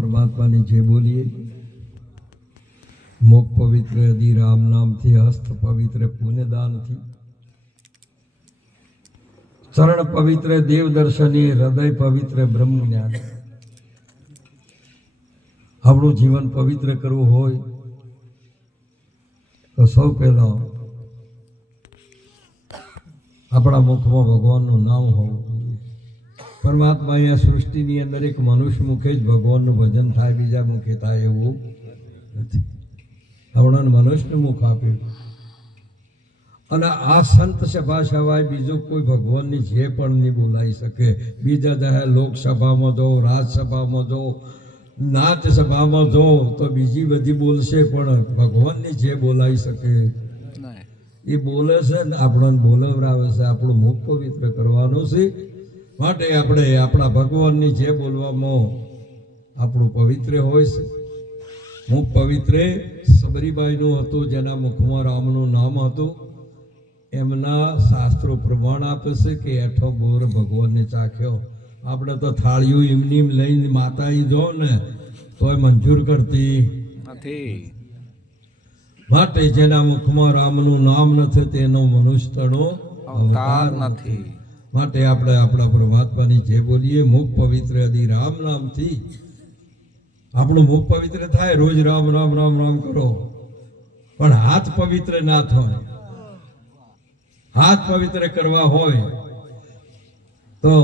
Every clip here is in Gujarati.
પરમાત્માની જે બોલીએ મુખ પવિત્ર અધિ રામ નામથી, હસ્ત પવિત્ર પુણ્યદાનથી, ચરણ પવિત્ર દેવ દર્શની, હૃદય પવિત્ર બ્રહ્મ જ્ઞાન. આપણું જીવન પવિત્ર કરવું હોય તો સૌ પહેલા આપણા મુખમાં ભગવાનનું નામ હોવું જોઈએ. પરમાત્મા અહીંયા સૃષ્ટિની અંદર એક મનુષ્ય મુખે જ ભગવાનનું ભજન થાય, બીજા મુખે થાય એવું નથી. આપણને મનુષ્યનું મુખ આપ્યું અને આ સંત સભા સિવાય બીજું કોઈ ભગવાનની જે પણ નહીં બોલાવી શકે. બીજા ચાહે લોકસભામાં જો, રાજસભામાં જો, નાટ્ય સભામાં જો તો બીજી બધી બોલશે, પણ ભગવાનની જે બોલાવી શકે એ બોલે છે ને આપણને બોલવરાવે છે. આપણું મુખ પવિત્ર કરવાનું છે. માટે આપણે આપણા ભગવાનની જે બોલવામાં આપણું પવિત્ર હોય છે. મુખ પવિત્ર સબરીબાઈનું હતું, જેના મુખમાં રામનું નામ હતું. એમના શાસ્ત્રો પ્રમાણ આપે છે કે એઠો બોર ભગવાનને ચાખ્યો. આપણે તો થાળીઓ એમની લઈને માતા જો ને તોય મંજૂર કરતી નથી. માટે જેના મુખમાં રામનું નામ નથી તેનો મનુષ્યનો અવતાર નથી. માટે આપણે આપણા પરમાત્માની જે બોલીએ મુખ પવિત્ર અધિ રામ નામથી આપણું મુખ પવિત્ર થાય. રોજ રામ રામ રામ રામ કરો, પણ હાથ પવિત્ર ના થાય. હાથ પવિત્ર કરવા હોય તો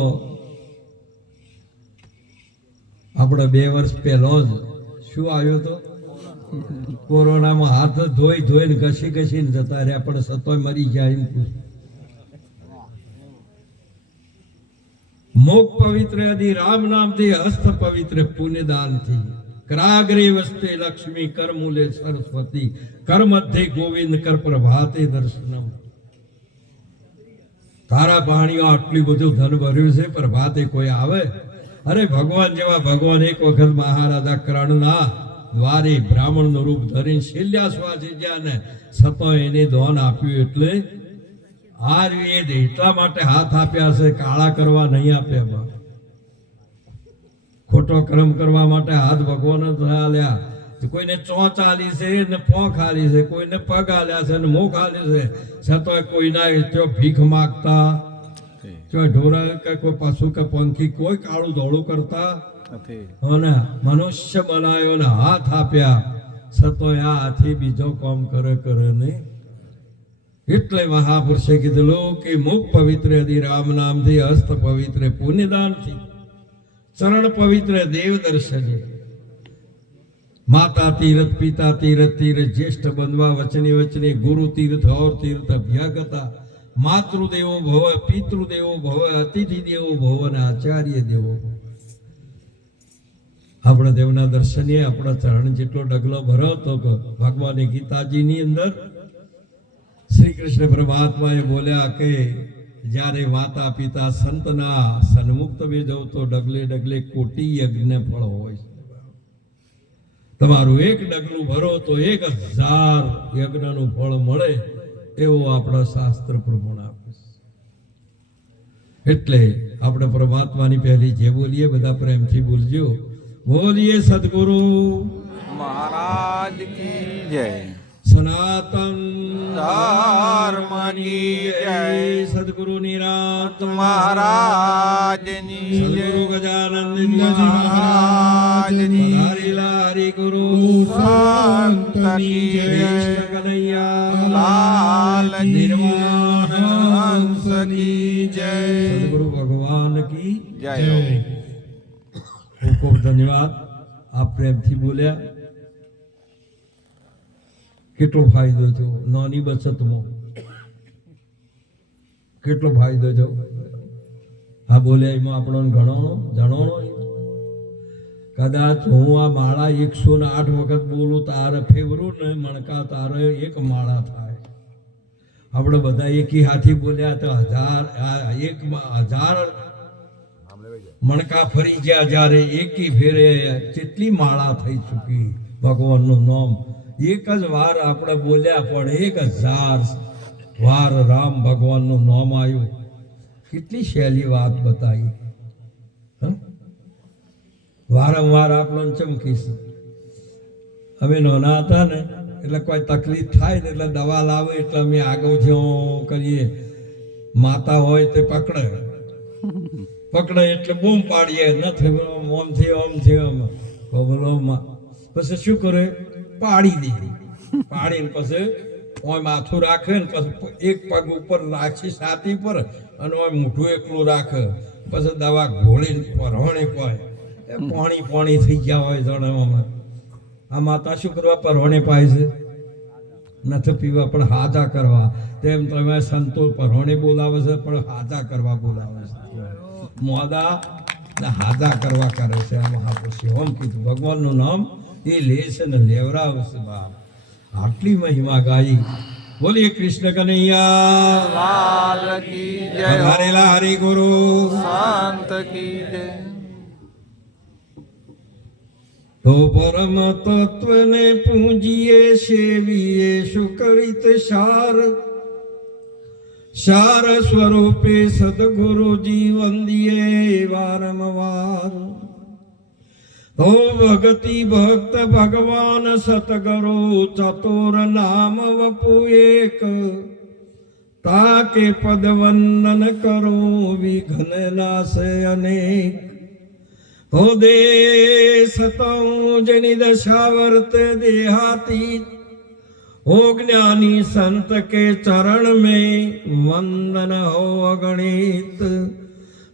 આપણે 2 વર્ષ પહેલો જ શું આવ્યો તો કોરોનામાં હાથ ધોઈને ઘસીને જતા રહ્યા, પણ સતોય મરી જાય એમ. મુખ પવિત્ર અધિ રામ નામથી, હસ્ત પવિત્ર પુણ્યદાનથી, કરાગ્રે વસ્તે લક્ષ્મી, કર મૂલે સરસ્વતી, કર મધ્ય ગોવિંદ, કર પ્રભાતે દર્શનમ. તારા પાણીઓ આટલું બધું ધન ભર્યું છે, પ્રભાતે કોઈ આવે? અરે ભગવાન જેવા ભગવાન એક વખત મહારાજા કર્ણના દ્વારે બ્રાહ્મણનું રૂપ ધરીને શિલ્યાશ્વાસી ગયા ને સતો એને દોન આપ્યું. એટલે આયુર્વેદ એટલા માટે હાથ આપ્યા છે, કાળા કરવા નહીં આપ્યા. ખોટો કર્મ કરવા માટે હાથ ભગવાન આલ્યા. કોઈને ચોચ આલી છે ને પોંખ આલી છે, કોઈને પગ આલ્યા છે ને મુખ આલ્યું છે. છતાં કોઈના ભીખ માગતા, ઢોરા કે કોઈ પશુ કે પંખી કોઈ કાળું ધોળું કરતા અને મનુષ્ય બનાવ્યો ને હાથ આપ્યા. છતાં આ હાથી બીજો કામ કરે નહીં. એટલે મહાપુરુષે કીધેલું કે મુખ પવિત્ર અધિ રામ નામથી, હસ્ત પવિત્ર પુણ્યદાનથી, ચરણ પવિત્ર દેવ દર્શની, માતા તીર્થ, પિતા તીર્થ, જ્યેષ્ઠ બંધવા વચને ગુરુ તીર્થ ઓર તીર્થ અભ્યાગતા, માતૃદેવો ભવ, પિતૃદેવો ભવ, અતિથિ દેવો ભવ અને આચાર્ય દેવો ભવ. આપણા દેવના દર્શનીય આપણા ચરણ જેટલો ડગલો ભરો તો ભગવાન ગીતાજીની અંદર શ્રી કૃષ્ણ પરમાત્માએ બોલ્યા કે જ્યારે માતા પિતા સંતના સન્મુખ તમે જાઓ તો ડગલે ડગલે કોટી યજ્ઞ ફળ હોય. તમારું એક ડગલું ભરો તો 1000 યજ્ઞનું ફળ મળે, એવો આપણા શાસ્ત્ર પ્રમાણ આપે છે. એટલે આપણે પરમાત્માની પહેલી જે બોલીએ બધા પ્રેમથી બોલજો. બોલીએ સદગુરુ મહારાજ કી જય, સનાતન ધર્મની જય, સદગુરુ નિરાત મહારાજની જય, સદગુરુ ગજાનંદ મહારાજની હરિલા હરિ ગુરુ સંતની જય, કૃષ્ણ કનૈયા લાલ નિર્વાણ હંસ કી જય, સદગુરુ ભગવાન કી જય. ખૂબ ખૂબ ધન્યવાદ. આપ પ્રેમથી બોલ્યા. કેટલો ફાયદો થયો નાની બચતમાં, કેટલો ફાયદો થયો આ બોલ્યા એમાં આપણને જાણવાનો. કદાચ હું આ માળા 108 વખત બોલું તારે ફેવરું ને મણકા તારે 1 માળા થાય. આપણે બધા એકી હાથી બોલ્યા તો 1000 મણકા ફરી ગયા. જ્યારે એકી ફેરે કેટલી માળા થઈ ચૂકી ભગવાનનું નામ. એક જ વાર આપણે બોલ્યા પણ 1000 વાર રામ ભગવાનનું નામ આવ્યું. કેટલી સહેલી વાત બતાવી. વારંવાર આપણને ચમકીશું. અમે નાના હતા ને એટલે કોઈ તકલીફ થાય ને એટલે દવા લાવે એટલે અમે આગળ કરીએ. માતા હોય તે પકડે એટલે બૂમ પાડીએ, નથી ઓમથી ઓમ બોલો. પછી શું કરે, પાડી દે. પાડીને પછી ઓય માથું રાખે ને પછી એક પગ ઉપર રાખી છાતી પર અને ઓય મોઢું એકલું રાખે. પછી દવા ઘોળીને પરહોણે કોઈ પાણી થઈ ગયા હોય જણાવવામાં. આ માતા શું કરવા પરહોણે પાય છે? નથી પીવા પણ હાજા કરવા. તેમ તમે સંતો પરહોણે બોલાવે છે પણ હાજા કરવા બોલાવે છે. મોદા હાજા કરવા કરે છે. આ મહાપુરુષે ઓમ કીધું, ભગવાનનું નામ એ લે છે ને લેવરાવશે. બાપ આટલી મહિમા ગાઈ. બોલીએ કૃષ્ણ કનૈયા લાલ કી જય, હરેલા હરિ ગુરુ. સંત કી જય. તો પરમ તત્વને પૂજીએ સેવીએ સુકરિત સાર. સાર સ્વરૂપે સદગુરુજી વંદીએ વારંવાર. તો ભગતિ ભક્ત ભગવાન સતગુરુ ચતુર નામ વપુ એક. તાકે પદ વંદન કરો વિઘ્ન નાશે અનેક. તો દેશ જની દશા વર્તે દેહાતી. हो ज्ञानी संत के चरण में वंदन हो अगणित.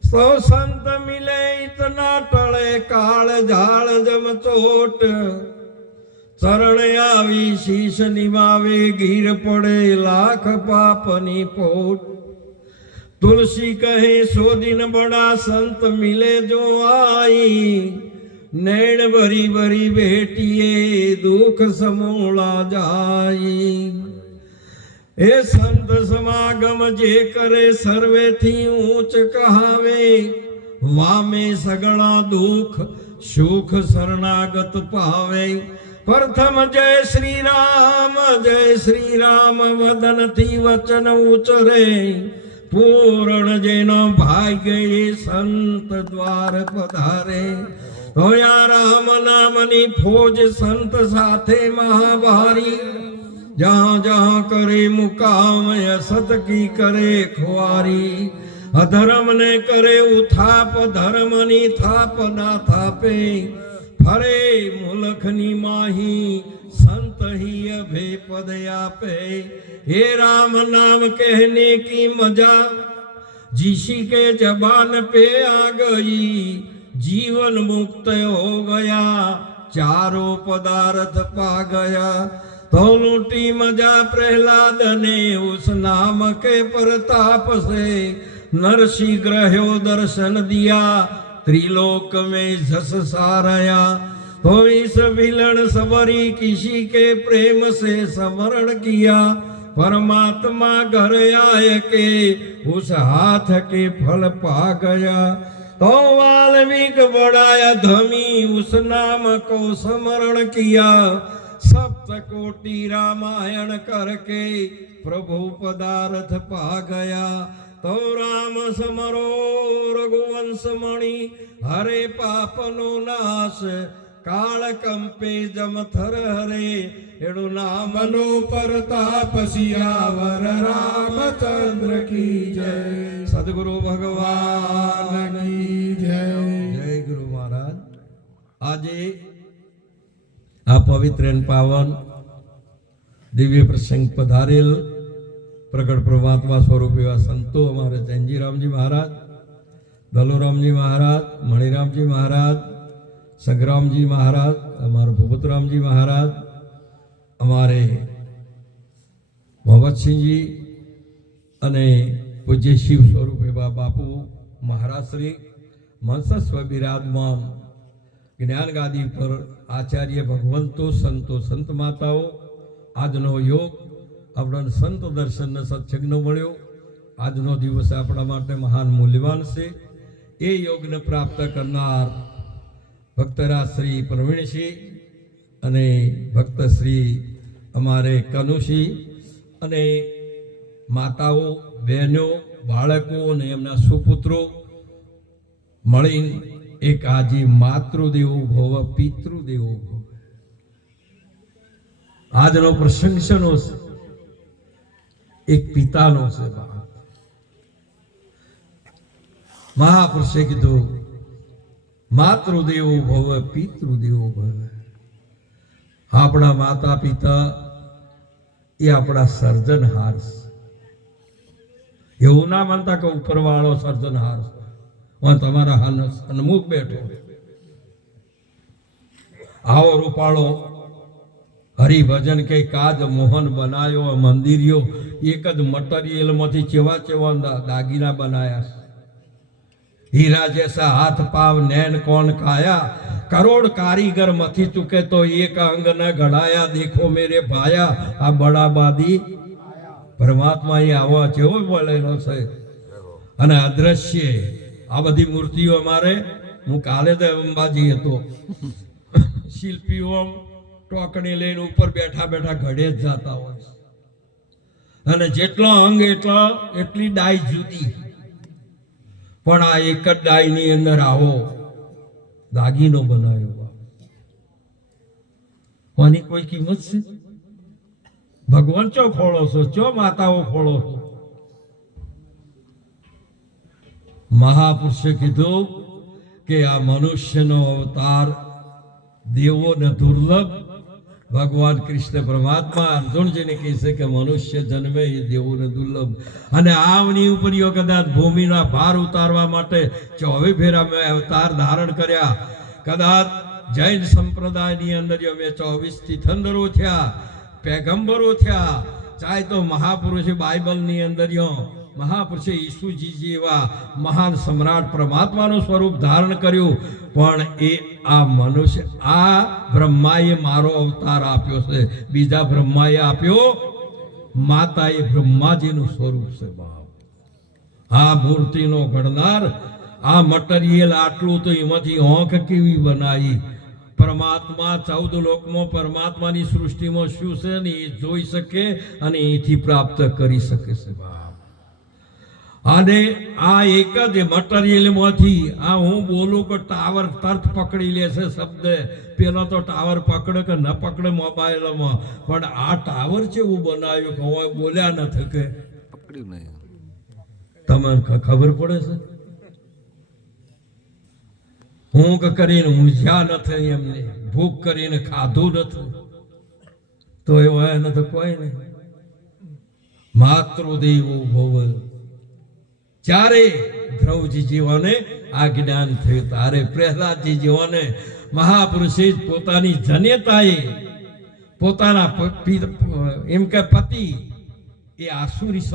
सौ संत मिले इतना टळे काल झाड़ जम चोट. चरण आवी शीश निमावे गीर पड़े लाख पापनी पोट. तुलसी कहे सो दिन बड़ा संत मिले जो आई. नैण भरी भरी भेटिए दुख समूला जाई. ए संत समागम जे करे सर्वे थी ऊंच कहावे. वामे सगळा दुख सुख शरणागत पावे. प्रथम जय श्री राम वदन थी वचन उचरे. पूर्ण जेनो भाग्य ये संत द्वार पधारे. होया राम नामनी फौज संत साथे महाभारी. जहाँ जहाँ करे मुकाम असत की करे खुआरी. अधर्म ने करे उथाप धर्मनी थाप ना थापे. फरे मुलखनी माही संत ही अभे पद आपे. हे राम नाम कहने की मजा जिसी के जबान पे आ गई. जीवन मुक्त हो गया चारों पदार्थ पा गया. तो लूटी मजा प्रहलाद ने उस नाम के प्रताप से. नरसी ग्रह्यो दर्शन दिया त्रिलोक में जस सारया. तो इस विलन सबरी किसी के प्रेम से स्मरण किया. परमात्मा घर आए के उस हाथ के फल पा गया. तो वाल्मीक बढ़ाया धमी उस नाम को स्मरण किया. सप्त कोटि रामायण करके प्रभु पदार्थ पा गया. तो राम समरो रघुवंश मणि हरे पापनो नाश. काल कंपे जम थर हरे एडु नामनो प्रताप सियावर रामचंद्र की जय. सदगुरु भगवान की जय. जय गुरु महाराज. આજે આ પવિત્ર અને પાવન દિવ્ય પ્રસંગ પધારેલ પ્રગટ પરમાત્મા સ્વરૂપ એવા સંતો અમારે જયંજીરામજી મહારાજ, દલોરામજી મહારાજ, મણિરામજી મહારાજ, સંગ્રામજી મહારાજ, અમારા ભૂપતરામજી મહારાજ, અમારે મોહમ્મદસિંહજી અને પૂજ્ય શિવ સ્વરૂપ એવા બાપુ મહારાજ શ્રી મંસસ્વ બિરાજમાન જ્ઞાન ગાદી પર આચાર્ય ભગવંતો સંતો સંત માતાઓ. આજનો યોગ આપણને સંત દર્શનને સત્સંગનો મળ્યો. આજનો દિવસ આપણા માટે મહાન મૂલ્યવાન છે. એ યોગને પ્રાપ્ત કરનાર ભક્તરાજ શ્રી પ્રવીણસિંહ અને ભક્ત શ્રી અમારે કનુસિંહ અને માતાઓ, બહેનો, બાળકો અને એમના સુપુત્રો મળી એક આજે માતૃદેવો ભવ પિતૃદેવો ભવ. આજનો પ્રસંગ શેનો છે? એક પિતાનો છે. બાપ મહાપુરુષે કીધું માતૃદેવો ભવ પિતૃદેવો ભવ. આપણા માતા પિતા એ આપણા સર્જનહાર છે. એવું ના માનતા કે ઉપરવાળો સર્જનહાર છે. તમારા સન્મુખ બેઠો આવો રૂપાળો હરિભજન કે કાજ મોહન બનાયો મંદિરિયો એક જ મટીરિયલ માંથી ચેવા ચેવા દાગીના બનાયા. હીરા જેસા હાથ પાવ નૈન કોણ કાયા કરોડ કારીગર મથી ચૂકે તો એક અંગ ન ઘડાયા. દેખો મેરે ભાયા આ બડાબાદી પરમાત્મા એ આવો જેવો બોલેલો છે. અને અદ્રશ્ય આ બધી મૂર્તિઓ અમારે હું કાલે તો અંબાજી હતો. શિલ્પીઓ ટોકણી લઈને ઉપર બેઠા બેઠા ઘડે જ જતા હોય. અને જેટલો અંગ એટલી ડાય જુદી. પણ આ એક જ ડાય ની અંદર આવો દાગીનો બનાવ્યો. કોની કોઈ કિંમત છે? ભગવાન ચો ખોળો છો, ચો માતાઓ ખોળો છો. મહાપુરુષે કીધું કે આ મનુષ્યનો અવતાર દેવો ને દુર્લભ. ભગવાન કૃષ્ણ પરમાત્મા અર્જુનજીને કહે છે કે મનુષ્ય જન્મે એ દેવોને દુર્લભ. અને આવની ઉપરીઓ કદાચ ભૂમિના ભાર ઉતારવા માટે 24 ફેરા મેં અવતાર ધારણ કર્યા. કદાચ જૈન સંપ્રદાયની અંદર અમે 24 તીર્થંકરો થયા, પેગંબરો થયા. ચાહે તો મહાપુરુષે બાઇબલની અંદર મહાપુરુષે ઈસુજી જેવા મહાન સમ્રાટ પરમાત્માનું સ્વરૂપ ધારણ કર્યું. પણ એ આ મનુષ્ય આ બ્રહ્માએ મારો અવતાર આપ્યો છે. બીજા બ્રહ્માએ આપ્યો, માતાએ બ્રહ્માજીનું સ્વરૂપ છે. બાપ આ મૂર્તિનો ઘડનાર આ મટીરિયલ આટલું તો એમાંથી આંખ કેવી બનાવી. પરમાત્મા 14 લોકમાં પરમાત્માની સૃષ્ટિમાં શું છે ને એ જોઈ શકે અને એથી પ્રાપ્ત કરી શકે છે. બાપ અને આ એક જ મટીરિયલમાંથી આ હું બોલું કે ટાવર તરત પકડી લેશે શબ્દ. પેલો તો ટાવર પકડે કે ન પકડે મોબાઈલમાં. પણ આ ટાવર કેવું બનાવ્યું કે હવે બોલ્યા ન થકે તમને ખબર પડે છે? ઊંઘ કરીને ઊંઝ્યા નથી, એમને ભૂખ કરીને ખાધું નથી, તો એવા એને તો કોઈ નહીં. માતૃદેવો ભવ. જ્યારે ધ્રુવજી જીવોને આ જ્ઞાન થયું ત્યારે પ્રહલાદજી જીવોને મહાપુરુષે પોતાની જનેતાએ પોતાના એમ કે પતિ એ આસુરી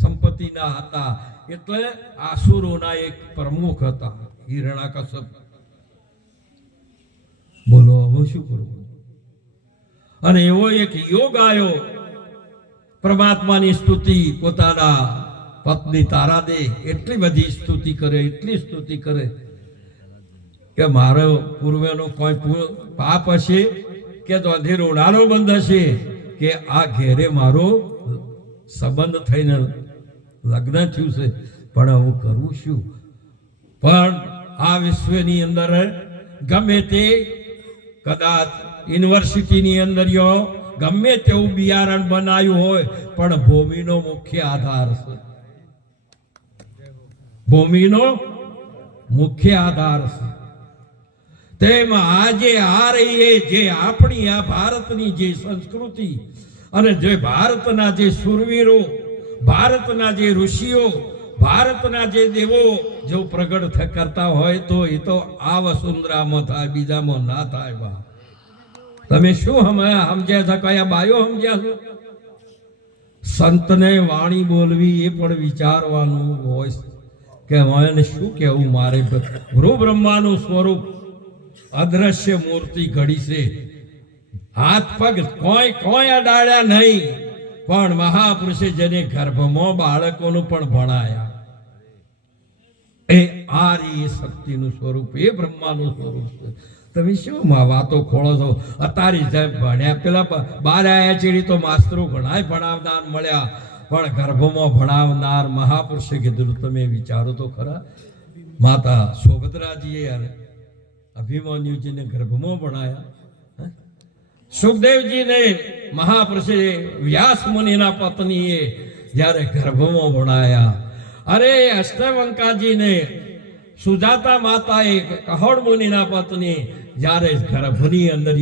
સંપત્તિના હતા. એટલે આસુરોના એક પ્રમુખ હતા, હિરણાકશ્યપ. બોલો હવે શું કરવું? અને એવો એક યોગ આવ્યો. પરમાત્માની સ્તુતિ પોતાના પત્ની તારા દે એટલી બધી સ્તુતિ કરે, એટલી સ્તુતિ કરે કે મારો પૂર્વનો કોઈ પાપ હશે કે તો રોડાનો બંધ હશે કે આ ઘેરે મારો સંબંધ થઈને લગ્ન થયું છે, પણ હું કરવું શું? પણ આ વિશ્વની અંદર ગમે તે કદાચ યુનિવર્સિટીની અંદર ગમે તેવું બિયારણ બનાવ્યું હોય પણ ભૂમિનો મુખ્ય આધાર છે. ભૂમિનો મુખ્ય આધાર છે. તેમ આજે આ રહી જે આપણી આ ભારતની જે સંસ્કૃતિ અને જે ભારતના જે સુરવીરો, ભારતના જે ઋષિઓ, ભારતના જે દેવો જો પ્રગટ કરતા હોય તો એ તો આ વસુંધરામાં થાય, બીજામાં ના થાય. બા તમે શું સમજ્યા છો? કયા બાયો સમજ્યા છો? સંતને વાણી બોલવી એ પણ વિચારવાનું હોય કે મને શું કહેવું. મારે ગૃહ બ્રહ્માનું સ્વરૂપ અદ્રશ્ય મૂર્તિ ઘડી છે. હાથ પગ કોઈ અડાડ્યા નહીં, પણ મહાપુરુષે જેને ગર્ભમાં બાળકોનું પણ ભણાયા. એ આ શક્તિનું સ્વરૂપ, એ બ્રહ્માનું સ્વરૂપ છે. તમે શું વાતો ખોળો છો? અત્યારે ભણ્યા પેલા બહાર આવ્યા ચીડી તો માસ્તરો ઘણા ભણાવનાર મળ્યા, પણ ગર્ભમાં ભણાવનાર મહાપુરુષે કીધું તમે વિચારો તો ખરા. માતા સુભદ્રાજીએ અને અભિમન્યુજીને ગર્ભમાં ભણાયા. સુખદેવજીને મહાપુરુષે વ્યાસ મુનિના પત્નીએ જ્યારે ગર્ભમાં ભણાયા. અરે અષ્ટવંકાજીને સુજાતા માતાએ કહોડ મુનિના પત્ની જ્યારે ગર્ભની અંદર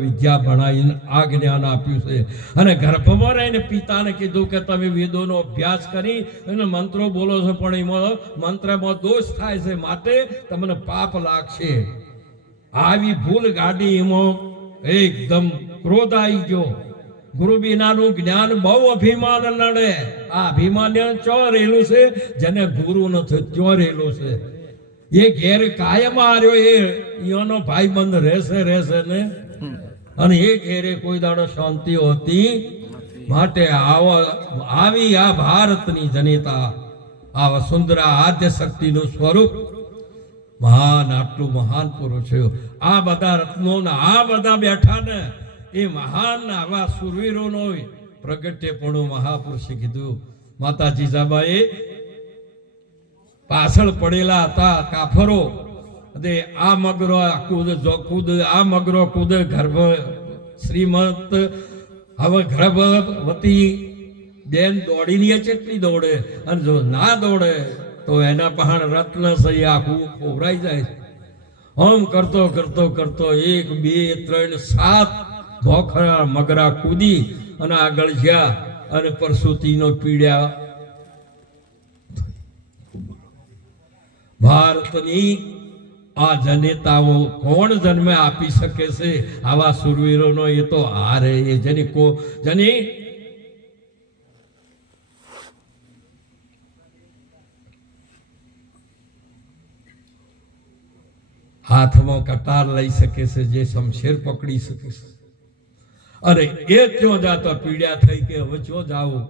વિદ્યા ભણાવીને આ જ્ઞાન આપ્યું છે. અને ગર્ભમાં રહીને પિતાને કીધું કે તમે વેદોનો અભ્યાસ કરી અને મંત્રો બોલો છો પણ એમાં મંત્રમાં દોષ થાય છે, માટે તમને પાપ લાગશે. આવી ભૂલ ગાડી એમાં એકદમ ક્રોધ આવી ગયો. ગુરુ વિનાનું જ્ઞાન બહુ અભિમાન નડે. આ અભિમાન ચો રહેલું છે, જેને ગુરુ નથી ત્યાં રહેલું છે. એ ઘેર કાયમ આવ્યો એનો ભાઈબંધ રહેશે ને, અને એ ઘેરે કોઈ દાડો શાંતિ હોતી માટે આવી આ ભારતની જનતા, આ વસુંધરા આદ્ય શક્તિનું સ્વરૂપ મહાન, આટલું મહાન પુરુષ છે. આ બધા રત્નો આ બધા બેઠા ને એ મહાન આવા સુરવીરોનો પ્રગટ્યપણું મહાપુરુષે કીધું. માતા જીજાબાએ પાછળ પડેલા હતા કાફરો, આ મગરો કૂદ જો કૂદ, આ મગરો કૂદ, ગર્ભ શ્રીમંત હવે ગર્ભવતી બેન દોડીને કેટલી દોડે, અને જો ના દોડે તો એના પહાણ રત્ન સહી આખું ખોવરાઈ જાય. આમ કરતો કરતો કરતો 1 2 3 7 ભોખરા મગરા કૂદી અને આગળ ગયા અને પ્રસૂતિનો પીડ્યા. ભારતની આ જનેતાઓ કોણ જન્મે આપી શકે છે આવા સુરવીરોનો? એ તો હારે એ જેની હાથમાં કટાર લઈ શકે છે, જે શમશેર પકડી શકે છે. અરે એ ક્યાં જાતો પીડ્યા થઈ કે હવે ક્યાં જાવું?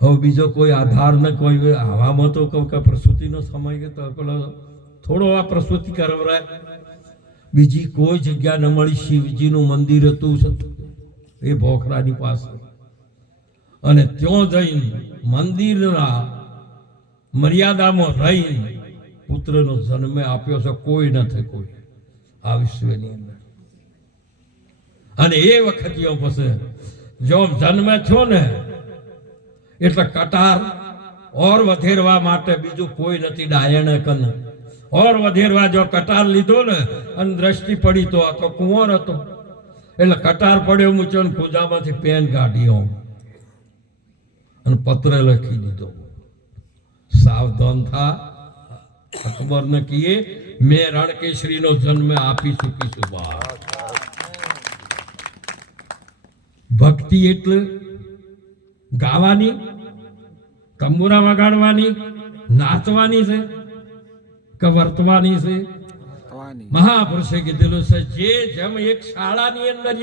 હવે બીજો કોઈ આધાર ન કોઈ આવામાં તો કહું કે પ્રસૂતિનો સમય તો પેલો થોડો આ પ્રસૂતિ કરવરાય. બીજી કોઈ જગ્યા ન મળી. શિવજીનું મંદિર હતું એ ભોખરાની પાસે, અને ત્યાં જઈને મંદિરના મર્યાદામાં રહીને પુત્રનો જન્મ આપ્યો છે. કોઈ નથી કોઈ આ વિશ્વની અંદર. અને એ વખત પછી જો જન્મ થયો ને એટલે કટાર ઓર વધેરવા માટે બીજું કોઈ નથી. ડાયણ કન ઓર વધેરવા જો કટાર લીધો ને અને દ્રષ્ટિ પડી તો આ તો કુંવર હતો, એટલે કટાર પડ્યો મૂચ્યો ને ખોજામાંથી પેન કાઢ્યો અને પત્ર લખી દીધો. સાવધાન થા, અકબર ને કીએ મેં રણકેસરી નો જન્મ આપી ચૂકીશું. ભક્તિ એટલે ગાવાની, તંબુરા વગાડવાની, નાચવાની છે કે વર્તવાની છે? મહાપુરુષે કીધેલું છે જે જેમ એક શાળાની અંદર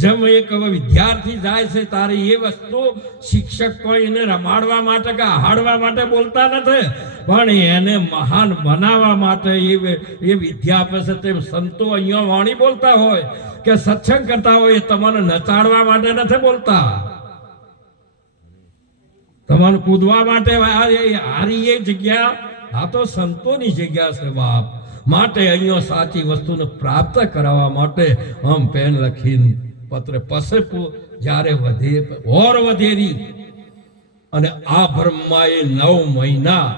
જેમ એક વિદ્યાર્થી જાય છે તારે એ વસ્તુ શિક્ષક કોઈ એને રમાડવા માટે કે હાડવા માટે બોલતા નથી, પણ એને મહાન બનાવવા માટે એ વિદ્યા આપે છે. તેમ સંતો અહીંયા વાણી બોલતા હોય કે સત્સંગ કરતા હોય એ તમને નચાડવા માટે નથી બોલતા, તમારે કૂદવા માટે. હારી એ જગ્યા આ તો સંતોની જગ્યા છે બાપ. માટે અહીંયા સાચી વસ્તુને પ્રાપ્ત કરાવવા માટે આમ પેન લખીને પત્ર પાસે જ્યારે વધેરી અને આ બ્રહ્માએ 9 મહિના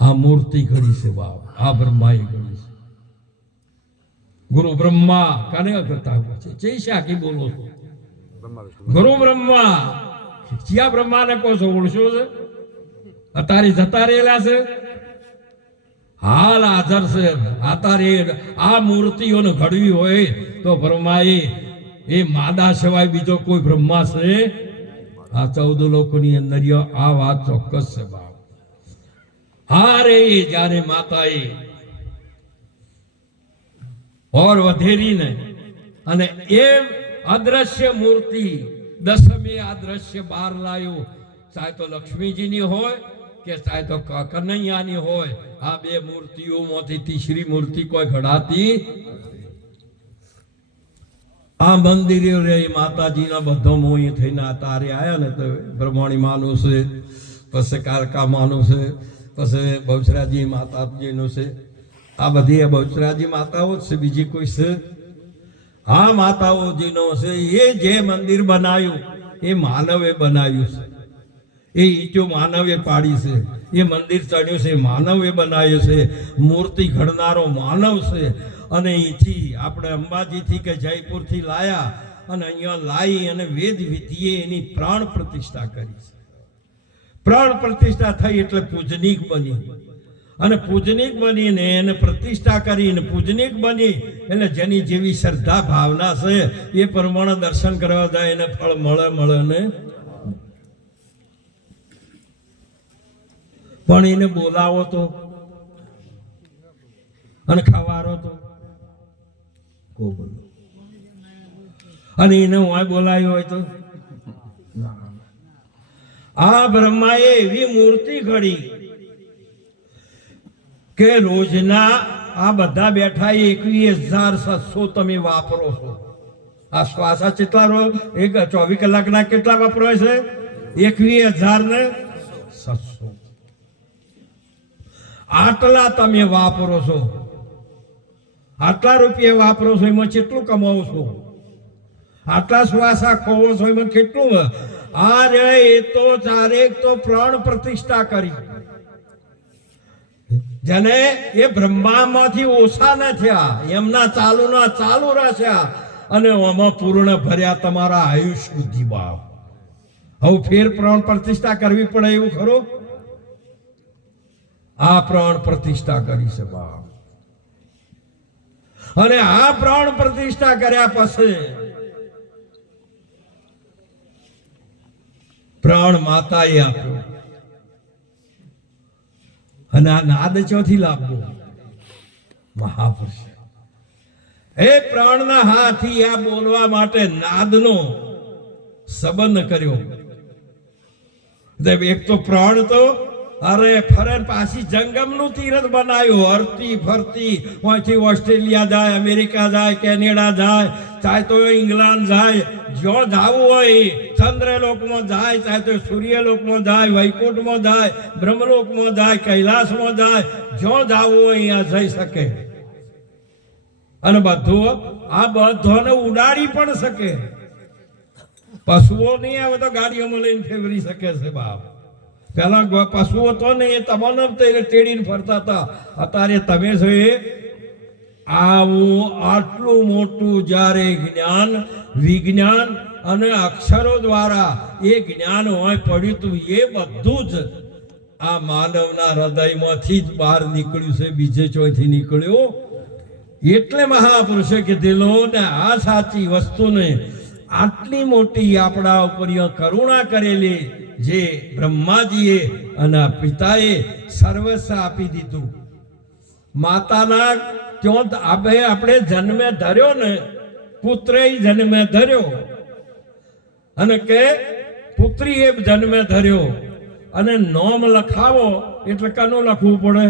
આ મૂર્તિ ઘડી છે બાપ. આ બ્રહ્માએ ઘડી છે. ગુરુ બ્રહ્મા કાને કરતા છે ચૈશાકી બોલો છો. ગુરુ બ્રહ્મા ક્યાં બ્રહ્માને કહો છો? ઓળશો છે અત્યારે જતા રહેલા છે, હાલ હાજર છે. અત્યારે આ મૂર્તિઓને ઘડવી હોય તો બ્રહ્માએ એ માદા સિવાય બીજો કોઈ બ્રહ્મા છે? આ 14 લોકોની અંદર આ વાત ચોક્કસ છે બાપ. હારે જ્યારે માતાએ ઓર વધેરીને અને એ અદ્રશ્ય મૂર્તિ 10મે આ દ્રશ્ય બહાર લાવ્યો, ચાહે તો લક્ષ્મીજીની હોય કે ચાહે તો કનૈયાની હોય. આ 2 મૂર્તિઓમાંથી ત્રીસરી મૂર્તિ કોઈ ઘડાતી. આ મંદિરે રે માતાજીના બધો મોહી થઈને તારે આયા ને તો બ્રહ્માણી માનું છે પછી કારકામાનું છે, પછી બહુચરાજી માતાજીનું છે. આ બધી બહુચરાજી માતાઓ જ છે, બીજી કોઈ છે? હા, માતાઓજીનો છે. એ જે મંદિર બનાવ્યું એ માનવે બનાવ્યું છે. એ ઈંટો માનવે પાડી છે. એ મંદિર ચડ્યું છે માનવે બનાવ્યું છે. મૂર્તિ ઘડનારો માનવ છે. અને અહીંથી આપણે અંબાજીથી કે જયપુરથી લાયા અને અહીંયા લાવી અને વેદ વિધિએ એની પ્રાણ પ્રતિષ્ઠા કરી છે. પ્રાણ પ્રતિષ્ઠા થઈ એટલે પૂજનીક બની, અને પૂજનીક બનીને એને પ્રતિષ્ઠા કરીને પૂજનીક બની એટલે જેની જેવી શ્રદ્ધા ભાવના છે એ પ્રમાણે દર્શન કરવા જાય એને ફળ મળે ને. પણ એને બોલાવો તો અને ખવારો તો અને એને હું બોલાવ્યો હોય તો. આ બ્રહ્માએ એવી મૂર્તિ ઘડી કે રોજના આ બધા બેઠા 21,700 તમે વાપરો છો. આ શ્વાસા કેટલા રોજ 24 કલાકના કેટલા વાપરો છે? 21,700. આટલા તમે વાપરો છો, આટલા રૂપિયા વાપરો છો, એમાં કેટલું કમાવો છો? આટલા શ્વાસા ખોવો છો, એમાં કેટલું? આ રે એ તો ચારેક તો પ્રાણ પ્રતિષ્ઠા કરી, જેને એ બ્રહ્મામાંથી ઓછા ન થયા, એમના ચાલુ રહ્યા અને આમાં પૂર્ણ ભર્યા તમારા આયુષ બુદ્ધિ બાપ. હવે ફેર પ્રાણ પ્રતિષ્ઠા કરવી પડે એવું ખરું? આ પ્રાણ પ્રતિષ્ઠા કરી છે બાપ. અને આ પ્રાણ પ્રતિષ્ઠા કર્યા પછી પ્રાણ માતાએ આપ્યો. અને આ નાદ ચોથી લાભો મહાપુરુષ એ પ્રાણના હાથી આ બોલવા માટે નાદનો સંબંધ કર્યો. એક તો પ્રાણ તો અરે ફરે પાછી જંગમનું તીરથ બનાવ્યું, હરતી ફરતી અહીંથી ઓસ્ટ્રેલિયા જાય, અમેરિકા જાય, કેનેડા જાય, ચાહે તો ઇંગ્લેન્ડ જાય, જો જવું હોય ચંદ્રલોકમાં જાય, ચાહે તો સૂર્યલોકમાં જાય, વૈકુંઠમાં જાય, બ્રહ્મલોકમાં જાય, કૈલાસમાં જાય, જો જવું હોય અહીંયા જઈ શકે. અને બધું આ બધાને ઉડાડી પણ શકે. પશુઓ નહીં આવે તો ગાડીઓમાં લઈને ફેરવી શકે છે બાપ. પેલા પશુઓ તો ને એ તમને તેડીને ફરતા હતા, અત્યારે તમે છો એ આવું આટલું મોટું જ્યારે જ્ઞાન વિજ્ઞાન અને અક્ષરો દ્વારા એ જ્ઞાન હોય પડ્યું હતું, એ બધું જ આ માનવના હૃદયમાંથી જ બહાર નીકળ્યું છે, બીજે ચોથી નીકળ્યું. એટલે મહાપુરુષે કીધેલો ને આ સાચી વસ્તુને આટલી મોટી આપણા ઉપર કરુણા કરેલી જે બ્રહ્માજીએ અને પિતાએ સર્વસ્વ આપી દીધું. માતાના ક્યાં આપણે જન્મે ધર્યો ને, પુત્રે જન્મે ધર્યો અને કે પુત્રીએ જન્મે ધર્યો, અને નોમ લખાવો એટલે કનું લખવું પડે?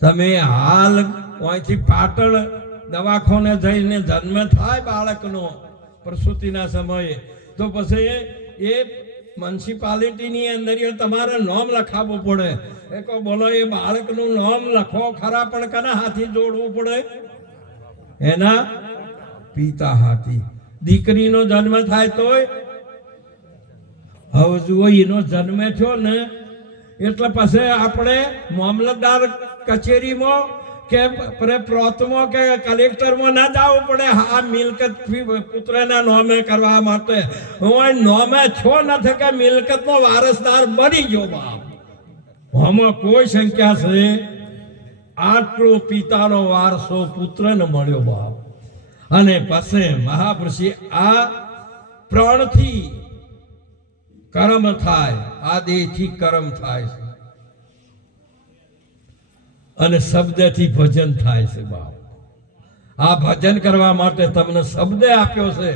તમે હાલ અહીંથી પાટણ દવાખાને જઈને જન્મ થાય બાળકનો પ્રસૂતિના સમયે, તો પછી એ મ્યુનિસિપાલિટીની અંદર તમારે નામ લખાવવું પડે. એ કહો બોલો એ બાળકનું નામ લખો ખરા, પણ કના હાથી જોડવું પડે? એના પિતા હાથી. દીકરીનો જન્મ થાય તોય હવે જુઓ એનો જન્મ થયો ને એટલે પછી આપણે મામલતદાર કચેરીમાં કે પ્રોતમાં કે કલેક્ટરમાં ના જવું પડે. હા, મિલકત પુત્રના નોમે કરવા માટે હું નોમે છો નથી કે મિલકતનો વારસદાર બની ગયો બાપ. આમાં કોઈ સંખ્યા છે? આટલો પિતાનો વારસો પુત્રને મળ્યો બાપ. અને પછી મહાપુરુષે આ પ્રાણથી કર્મ થાય, આ દેહથી કર્મ થાય છે, અને શબ્દથી ભજન થાય છે બાપ. આ ભજન કરવા માટે તમને શબ્દ આપ્યો છે,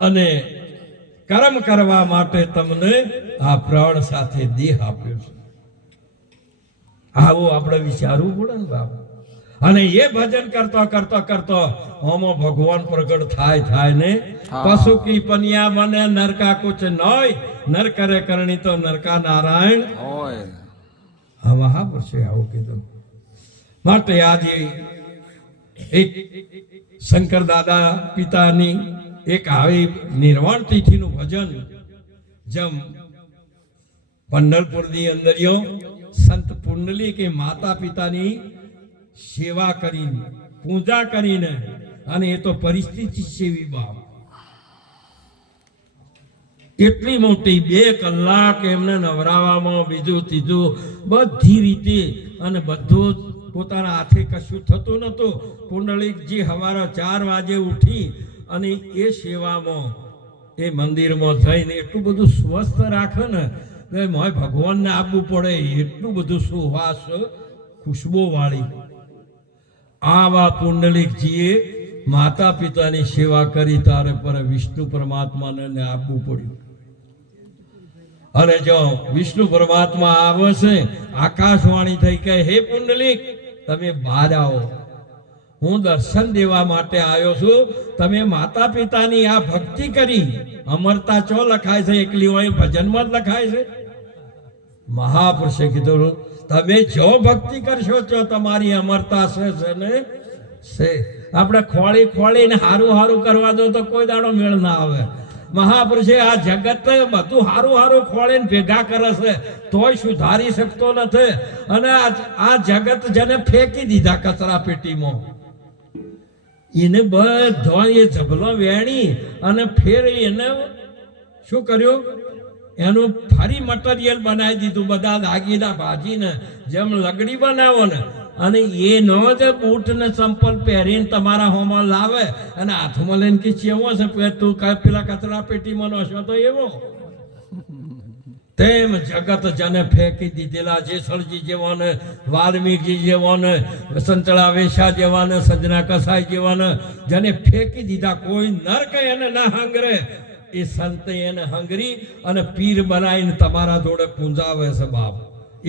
અને કર્મ કરવા માટે તમને આ પ્રાણ સાથે દેહ આપ્યો છે. આવું આપણે વિચારવું પડે ને બાપ. અને એ ભજન કરતો કરતો કરતો ઓમો ભગવાન પ્રગટ થાય ને હા. પશુ કી પનિયા બને નરકા કુછ નોય નર કરે કરણી તો નરકા નારાયણ હોય. હા મહાપુરુષે આવું કીધું. માટે આજે એક શંકર દાદા પિતાની એક આવી નિર્વાણ તિથિનું ભજન જેમ પંઢરપુરની અંદરયો સંત પુંડલી કે માતા પિતાની સેવા કરીને પૂજા કરીને અને એ તો પરિસ્થિતિ સેવી બાપ એટલી મોટી 2 કલાક એમને નવરાવામાં બીજું ત્રીજું બધી રીતે અને બધું પોતાના હાથે કશું થતું નતું. પુંડલિકજી સવારે 4 વાગે ઉઠી અને એ સેવામાં એ મંદિરમાં જઈને એટલું બધું સ્વસ્થ રાખે ને કે મોય ભગવાનને આપવું પડે એટલું બધું સુવાસ ખુશ્બુ વાળી. આવા પુંડલિકજીએ માતા પિતાની સેવા કરી તારે પર વિષ્ણુ પરમાત્માને આપવું પડ્યું. અને જો વિષ્ણુ પરમાત્મા આવે છે આકાશવાણી થઈ કે હે પુંડલિક તમે બહાર આવો, હું દર્શન દેવા માટે આવ્યો છું. તમે માતા પિતાની આ ભક્તિ કરી અમરતા ચો લખાય છે એકલી હોય ભજનમાં જ લખાય છે. મહાપુરુષે કીધું તમે જો ભક્તિ કરશો તો તમારી અમરતા છે ને છે. આપણે ખોળીને હારું કરવા દો તો કોઈ દાડો મેળ ના આવે. મહાપુરુષે આ જગત બધું હારું ખોળીને ભેગા કરે છે તોય સુધારી શકતો નથી. અને આ જગત જેને ફેંકી દીધા કચરા પેટીમાં એને બધો એ જબલો વેણી અને ફેર એને શું કર્યું એનું ફરી મટીરિયલ બનાવી દીધું. બધા દાગીના ભાજીને જેમ લગડી બનાવો ને અને એનો જ બૂટ ને ચંપલ પહેરીને તમારા હોમાં લાવે અને હાથમાં લઈને કે ચેવો છે તું પેલા કચરા પેટીમાં નશો તો એવો. તેમ જગત જને ફેંકી દીધેલા જેસલજી જેવાને વાલ્મીકી જેવાને સંતળા વેશા જેવાને સજના કસાઈ જેવાને જેને ફેંકી દીધા કોઈ નર કઈ એને ના હંગરે એ સંતે એને હંગરી અને પીર બનાવીને તમારા જોડે પૂંજાવે છે બાપ.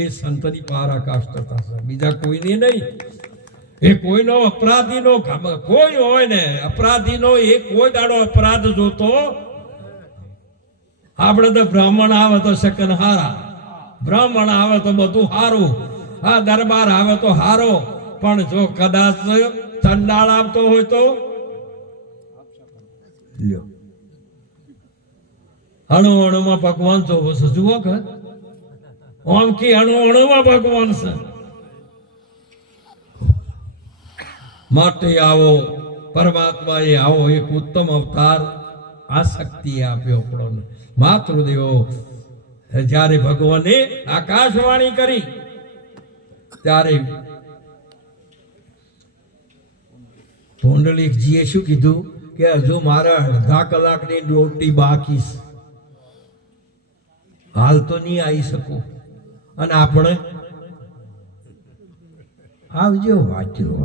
એ સંતની પરાકાષ્ઠતા છે બીજા કોઈની નહીં. એ કોઈનો અપરાધીનો કોઈ હોય ને અપરાધીનો એ કોઈ દાડો અપરાધ જોતો. આપણે તો બ્રાહ્મણ આવે તો સેકન્ડ હારા, બ્રાહ્મણ આવે તો બધું હારું, આ દરબાર આવે તો હારો. પણ જો કદાચ ચંડાળ આવતો હોય તો લ્યો અણુમાં ભગવાન જોવો છે. જુઓ કે ઓમ કી અણુમાં ભગવાન છે. માટે આવો પરમાત્માએ આવો એક ઉત્તમ અવતાર આ શક્તિ આપ્યો આપણને. માતૃદેવો જ્યારે ભગવાને આકાશવાણી કરી ત્યારે પુંડલિકજીએ શું કીધું કે હજુ મારે અડધા કલાકની ડ્યુટી બાકી છે, હાલ તો નહીં આવી શકું. અને આપણે આવજો વાંચ્યો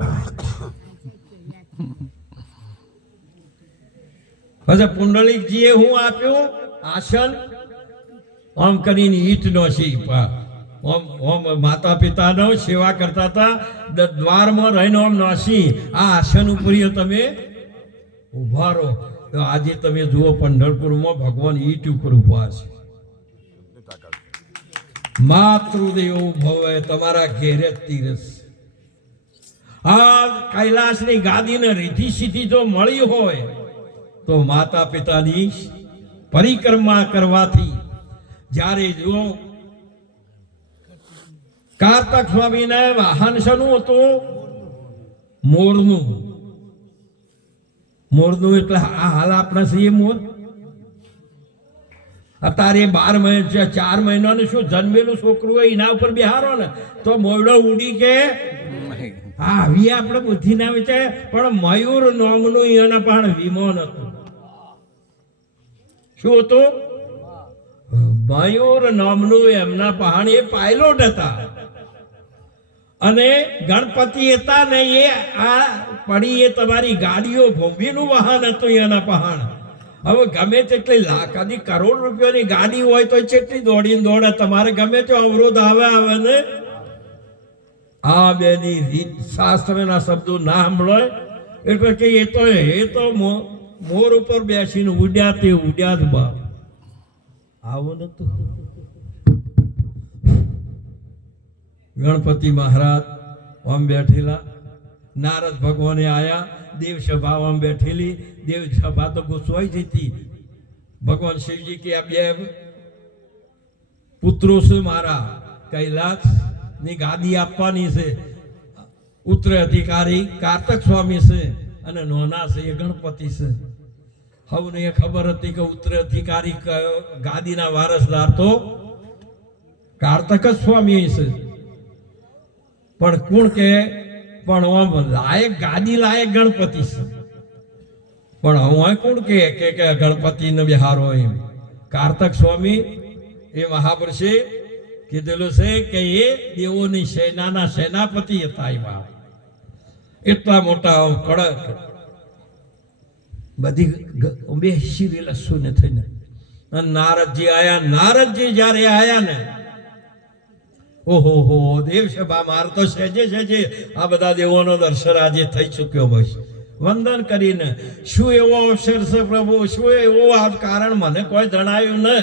પછી પુંડલિકજીએ હું આપ્યું આસન આમ કરીને ઈટ નો માતા પિતાનો સેવા કરતા હતા દ્વારમાં રહીને આમ નોસી આ આસન ઉપર તમે ઉભા રહો. તો આજે તમે જુઓ પંઢરપુરમાં ભગવાન ઈટ ઉપર ઉભા છે. માતૃદેવ ભવે તમારા ઘેરે તીરસ. આ કૈલાસની ગાદીને રીધી સીધી જો મળી હોય તો માતા પિતાની પરિક્રમા કરવાથી જ્યારે જો કાર્તક સ્વામીને વાહન શનું હતું મોરનું એટલે આ હાલ આપણે છીએ મોર. અત્યારે 12 મહિના 4 મહિનાનું શું જન્મેલું છોકરું હોય એના ઉપર બેહારો ને તો મોરડો ઉડી કે હા આવી આપણે બુદ્ધિ ના વિચારે. પણ મયુર નોમનું એના પણ વિમાન હતું. શું હતું? મયુર નામનું એમના પહાણ એ પાયલોટ હતા. અને ગણપતિ હતા ને એ આ પડી એ તમારી ગાડીઓ ભોંભીનું વાહન હતું એના પહાણ. હવે ગમે તેટલી કદી કરોડ રૂપિયાની ગાડી હોય તો કેટલી દોડીને દોડે. તમારે ગમે તે અવરોધ આવે ને આ બેની રીત શાસ્ત્રના શબ્દો ના સાંભળોય એટલે કે એ તો મોર ઉપર બેસીને ઉડ્યા તે ઉડ્યા જ બાપ આવું નતું. ગણપતિ મહારાજ આમ બેઠેલા, નારદ ભગવાને આયા, દેવ સભા આમ બેઠેલી, દેવ સભા તો ગુસ્વાઈ જતી. ભગવાન શિવજી કે આ બે પુત્રો છે મારા, કૈલાસ ની ગાદી આપવાની છે. ઉત્તરાધિકારી કાર્તક સ્વામી છે અને નોના છે એ ગણપતિ છે. હવને એ ખબર હતી કે ઉત્તરાધિકારી ગાદીના વારસદાર તો કાર્તક જ સ્વામી છે, પણ કોણ કે પણ આમ લાયક ગાદી લાયક ગણપતિ છે. પણ હું કોણ કે ગણપતિ ને બિહારો એમ કાર્તક સ્વામી એ મહાપુરુષે કીધેલું છે કે એ દેવોની સેનાના સેનાપતિ હતા. એવા એટલા મોટા કડક બધી બેસી લસ્સુ ને થઈને અને નારદજી આયા. નારદજી જયારે આયા ને ઓહો દેવ સભા માર તો સેજે આ બધા દેવોનો દર્શન આજે થઈ ચુક્યો બસ. વંદન કરીને શું એવો અવસર છે પ્રભુ, શું એવો આ કારણ મને કોઈ જણાયું ને,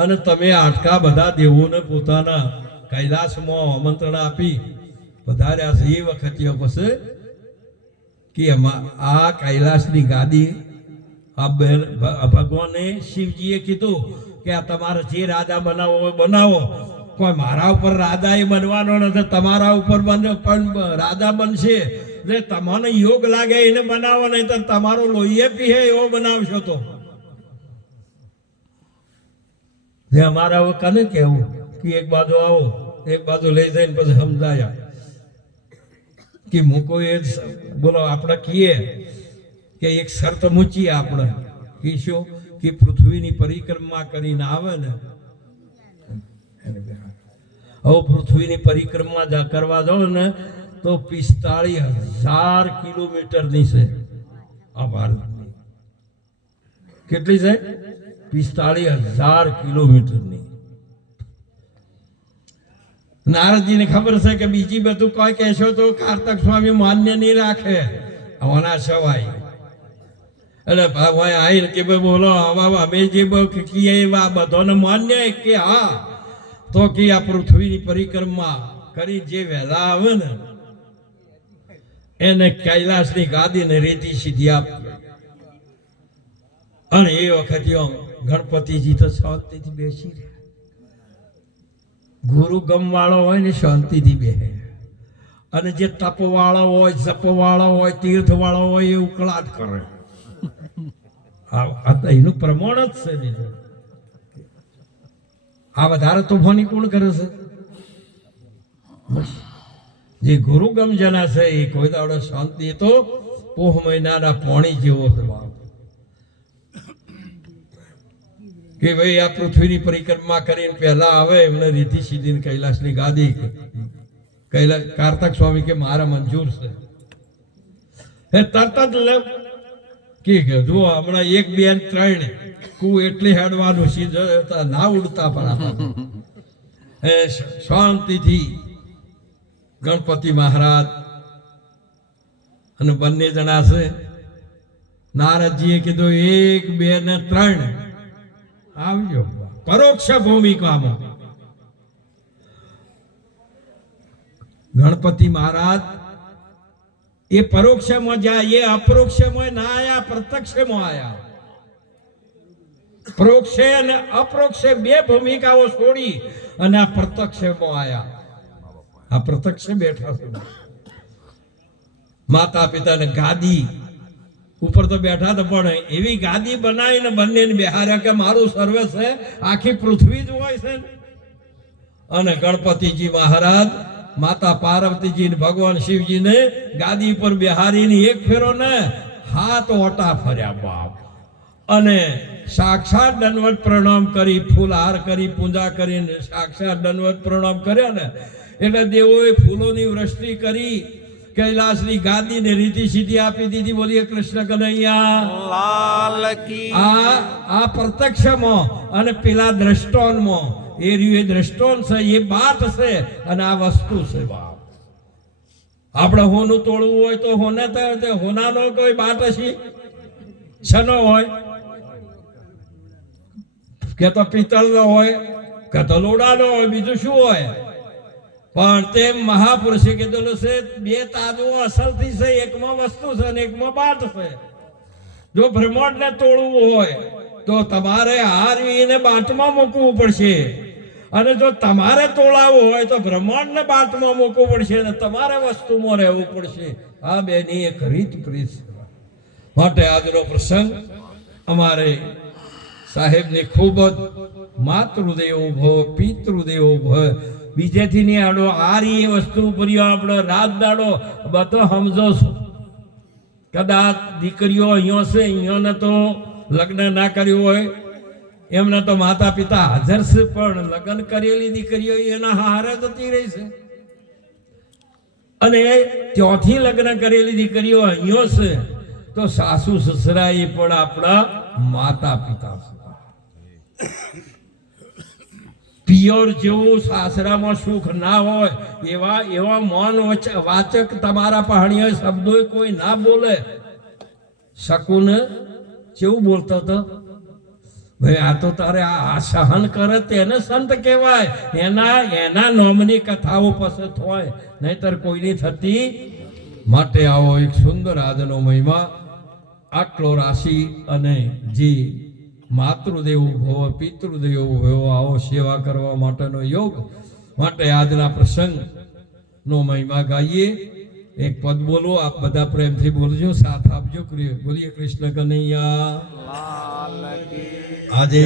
અને તમે આટકા બધા દેવોને પોતાના કૈલાસમાં આમંત્રણ આપી વધાર્યા છે. એ વખતે પછી કે આ કૈલાસની ગાદી આ ભગવાને શિવજીએ કીધું કે આ તમારે જે રાજા બનાવો હોય બનાવો, કોઈ મારા ઉપર રાજા એ બનવાનો નથી, તમારા ઉપર પણ રાજા બનશે એટલે તમને યોગ લાગે એને બનાવો, નહીં તો તમારો લોહીએ પીએ એવો બનાવશો. તો જે અમારા હવે કને કેવું કે એક બાજુ આવો એક બાજુ લઈ જઈને પછી સમજાયા કે મૂકો એ બોલો. આપણે કહીએ કે એક શરત મૂકીએ આપણે કે શું કે પૃથ્વીની પરિક્રમા કરીને આવે ને, હવે પૃથ્વીની પરિક્રમા કરવા જાઓ ને તો 45,000 કિલોમીટરની છે આ ભારતની. કેટલી છે? 45,000 કિલોમીટરની. નારદજીને ખબર છે કે બીજી બધું કોઈ કહેશો તો કાર્તક સ્વામી માન્ય નહીં રાખે આના સવાય. એટલે ભાઈ આવીને કે ભાઈ બોલો અમે જે કહીએ એવા બધાને માન્ય કે હા, તો કે આ પૃથ્વીની પરિક્રમા કરી જે વહેલા આવે ને એને કૈલાસની ગાદીને રેતી સીધી આપે. અને એ વખતે ગણપતિજી તો શાંતિથી બેસી રહ્યા. ગુરુ ગમ વાળો હોય ને શાંતિથી બેસે, અને જે તપ વાળો હોય જપ વાળો હોય તીર્થ વાળો હોય એ ઉકળાટ કરે. એનું પ્રમાણ જ છે. બીજું આ વધારે તોફાની કોણ કરે છે? જે ગુરુગમ જના છે એ કોઈ દાડો શાંતિ તો પોહ મહિનાના પાણી જેવો છે કે ભાઈ આ પૃથ્વીની પરિક્રમા કરીને પહેલા આવે એમને રીતિ સીધી કૈલાસની ગાદી. કાર્તક સ્વામી કે મારા મંજૂર છે. એ તરત જ કે જુઓ હમણાં 1 2 અને 3 કુ એટલી હેડવાનું સીધો ના ઉડતા પણ શાંતિથી ગણપતિ મહારાજ અને બંને જણા છે. નારદજીએ કીધું 1 2 ને 3 આવજો. પરોક્ષ ભૂમિકામાં ગણપતિ મહારાજ એ પરોક્ષમાં જાય, એ અપરોક્ષમાં ના આયા, પ્રત્યક્ષમાં આયા. પરોક્ષે અને અપરોક્ષે બે ભૂમિકાઓ છોડી અને આ પ્રત્યક્ષમાં આયા. આ પ્રત્યક્ષે બેઠા છે. માતા પિતાને ગાદી ઉપર તો બેઠા તો પણ એવી ગાદી બનાવીને બંનેને બેહાર્યા કે મારું સર્વે છે આખી પૃથ્વી જ હોય છે. અને ગણપતિજી મહારાજ માતા પાર્વતીજી ભગવાન શિવજીને ગાદી પર બેહારીને એક ફેરો ને હાથ ઓટા ફર્યા બાપ, અને સાક્ષાત દંડવત પ્રણામ કરી, ફૂલહાર કરી, પૂજા કરીને સાક્ષાત દંડવત પ્રણામ કર્યા ને એટલે દેવોએ ફૂલોની વૃષ્ટિ કરી, કૈલાસની ગાદીને રીતિ સીધી આપી દીધી. બોલીએ કૃષ્ણ કનૈયા લાલ કી. આ પ્રત્યક્ષમાં અને પેલા દ્રષ્ટોનમાં એ રહ્યું, એ દ્રષ્ટોન છે, એ બાત છે અને આ વસ્તુ છે બાપ. આપણે હોનું તોડવું હોય તો હોને તો હોનાનો કોઈ બાટ હશે શનો હોય કે તો પિત્તળનો હોય કે તો લોડાનો હોય, બીજું શું હોય? પણ તે મહાપુરુષે કીધેલું છે બે તાજુ અસલથી છે, એકમાં વસ્તુ છે અને એકમાં બાટ છે. જો બ્રહ્માંડને તોડવું હોય તો તમારે હારવીને બાટમાં મૂકવું પડશે, અને જો તમારે તોડાવવું હોય તો બ્રહ્માંડને બાટમાં મૂકવું પડશે અને તમારે વસ્તુમાં રહેવું પડશે. આ બેની એક રીત પ્રીત છે. માટે આજનો પ્રસંગ અમારે સાહેબને ખૂબ જ માતૃદેવો ભવ પિતૃદેવો ભવ બીજેથી નહીં આડો આરી એ વસ્તુ ઉપર આપણે રાત દાડો બધો સમજો છો. કદાચ દીકરીઓ અહીંયા છે, અહીંયાને તો લગ્ન ના કર્યું હોય, એમને તો માતા પિતા હાજર છે, પણ લગ્ન કરેલી દીકરીઓ એના હારે જતી રહી છે, અને ત્યાંથી લગ્ન કરેલી દીકરીઓ અહીંયા છે, તો સાસુ સસરા એ પણ આપણા માતા પિતા છે. પિયોર જેવું સાસરામાં સુખ ના હોય એવા મૌન વાચક તમારા પહાણીઓ શબ્દો કોઈ ના બોલે. શકુન કેવું બોલતો હતો? ભાઈ આ તો તારે આ સહન કરે તેને સંત કહેવાય. એના નોમની કથાઓ પસંદ હોય, નહીતર કોઈની થતી. માટે આવો એક સુંદર આજનો મહિમા આટલો રાશિ અને જે માતૃદેવો ભવ પિતૃદેવો ભવ આવો સેવા કરવા માટેનો યોગ. માટે આજના પ્રસંગનો મહિમા ગાઈએ. એક પદ બોલો, આપ બધા પ્રેમથી બોલજો, સાથ આપજો. બોલીએ કૃષ્ણ કનૈયા. આજે